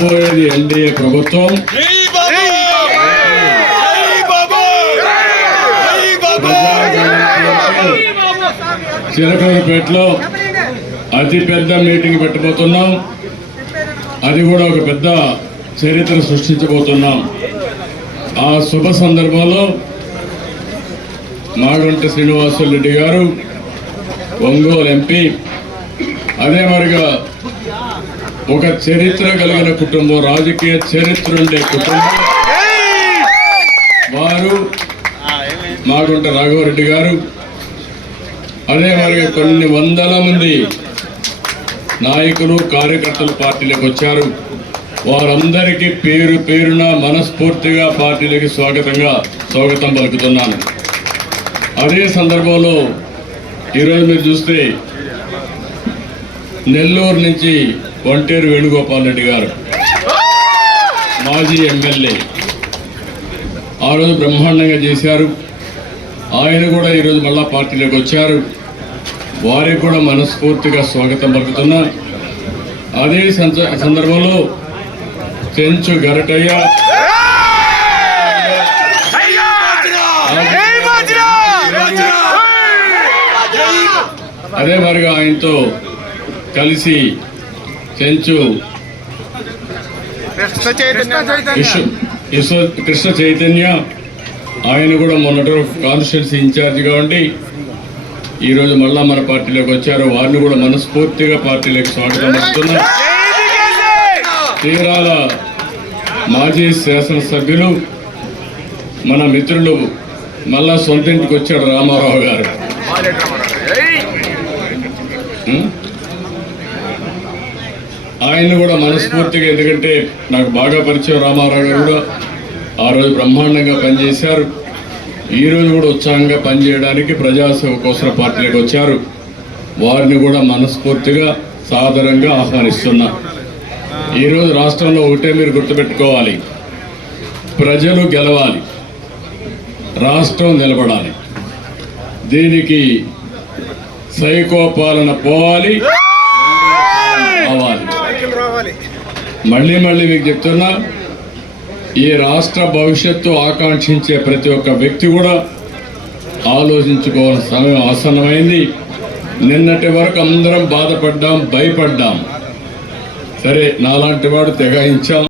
రాబోయేది ఎన్డీఏ ప్రభుత్వం. చిలకూరుపేటలో అతి పెద్ద మీటింగ్ పెట్టబోతున్నాం. అది కూడా ఒక పెద్ద చరిత్ర సృష్టించబోతున్నాం. ఆ శుభ సందర్భంలో మాగంటి శ్రీనివాసులు రెడ్డి గారు ఒంగోలు ఎంపీ. అదే మరిగా ఒక చరిత్ర కలిగిన కుటుంబం రాజకీయ చరిత్ర ఉండే కుటుంబం. వారు మాగుంట రాఘవరెడ్డి గారు. అదే మరి కొన్ని వందల మంది నాయకులు కార్యకర్తలు పార్టీలోకి వచ్చారు. వారందరికీ పేరు పేరున మనస్ఫూర్తిగా పార్టీలకి స్వాగతంగా స్వాగతం పలుకుతున్నాను. అదే సందర్భంలో ఈరోజు మీరు చూస్తే నెల్లూరు నుంచి ఒంటేరు వేణుగోపాల్ రెడ్డి గారు మాజీ ఎమ్మెల్యే. ఆ రోజు బ్రహ్మాండంగా చేశారు. ఆయన కూడా ఈరోజు మళ్ళా పార్టీలోకి వచ్చారు. వారికి కూడా మనస్ఫూర్తిగా స్వాగతం పలుకుతున్నా. అదే సంచ- సందర్భంలో చెంచు గరటయ్య. అదే మరిగా ఆయనతో కలిసి చెంచు కృష్ణ చైతన్య. ఆయన కూడా మొన్నటి కాన్స్టిట్యున్సీ ఇన్ఛార్జిగా ఉండి ఈరోజు మళ్ళా మన పార్టీలోకి వచ్చారు. వారిని కూడా మనస్ఫూర్తిగా పార్టీలోకి స్వాగతం పలుకుతున్నా. తీరాల మాజీ శాసనసభ్యులు మన మిత్రులు మళ్ళా సొంత ఇంటికి వచ్చాడు రామారావు గారు. ఆయన్ని ఆయన కూడా మనస్ఫూర్తిగా ఎందుకంటే నాకు బాగా పరిచయం రామారావు గారు కూడా. ఆ రోజు బ్రహ్మాండంగా పనిచేశారు. ఈ రోజు కూడా ఉత్సాహంగా పనిచేయడానికి ప్రజాసేవ కోసం పార్టీలకు వచ్చారు. వారిని కూడా మనస్ఫూర్తిగా సాదరంగా ఆహ్వానిస్తున్నా. ఈరోజు రాష్ట్రంలో ఒకటే మీరు గుర్తుపెట్టుకోవాలి. ప్రజలు గెలవాలి. రాష్ట్రం నిలబడాలి. దీనికి సైకోపాలన పోవాలి. మళ్ళీ మళ్ళీ మీకు చెప్తున్నా ఈ రాష్ట్ర భవిష్యత్తు ఆకాంక్షించే ప్రతి ఒక్క వ్యక్తి కూడా ఆలోచించుకోవాల్సిన సమయం ఆసన్నమైంది. నిన్నటి వరకు అందరం బాధపడ్డాం భయపడ్డాం. సరే నాలాంటి వాడు తెగాయించాం